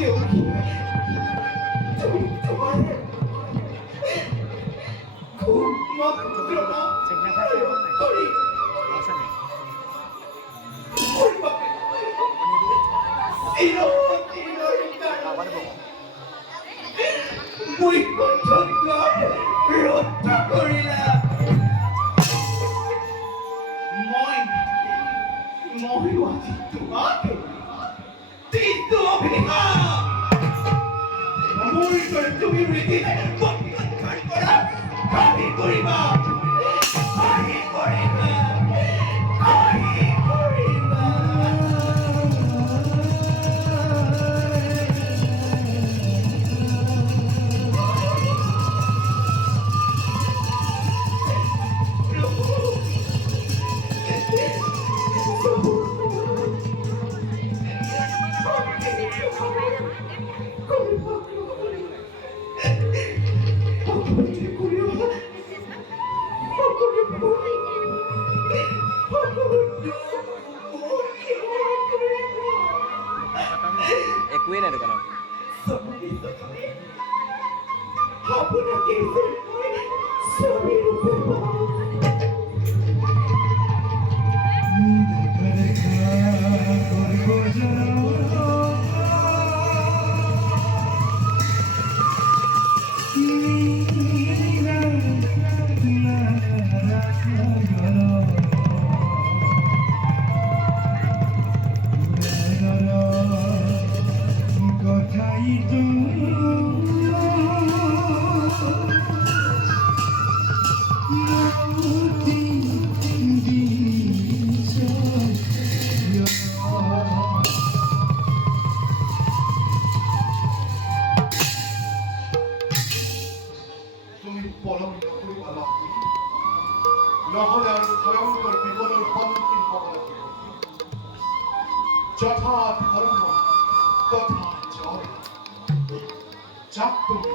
দেউরি তুমি তোমার খুব মন্ত্রণা করি মই কণ্ঠদ্বার ৰক্ষা কৰিলা মই আজি তোমাক দিনটো অভিশাপ মোৰ দৰে তুমি মৃত্যুতে প্ৰত্যাখ্যান কৰা কাহি কৰিবা কাহি কৰিবা কাহি কৰিবা একোৱে নাই দোকানত আপোনাকে স্বামী ৰূপে পাওঁ নহলে আৰু ভয়ংকৰ বিপদৰ সন্মুখীন হ'ব লাগিব যথা ধৰ্ম তথা জয় যাক তুমি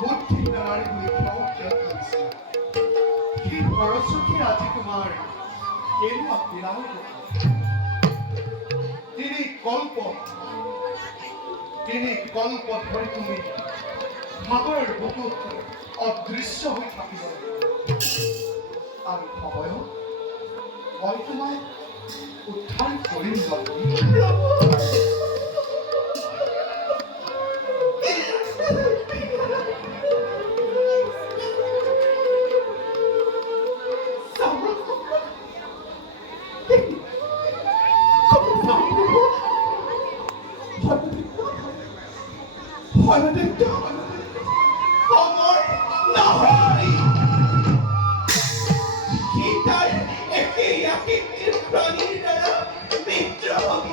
বুদ্ধি নাৰী বুলি প্ৰজ্ঞাত কৰিছিলা সেই সৰস্বতী আজি তোমাৰ কেনেকুৱা বিলাই তিনি কল্প ধৰি তুমি সাগৰৰ বুকুত অদৃশ্য হৈ থাকিব আমি সময়ত মই তোমাক উদ্ধাৰ কৰিম প্রাণীর দ্বারা মিত্র হব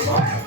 What?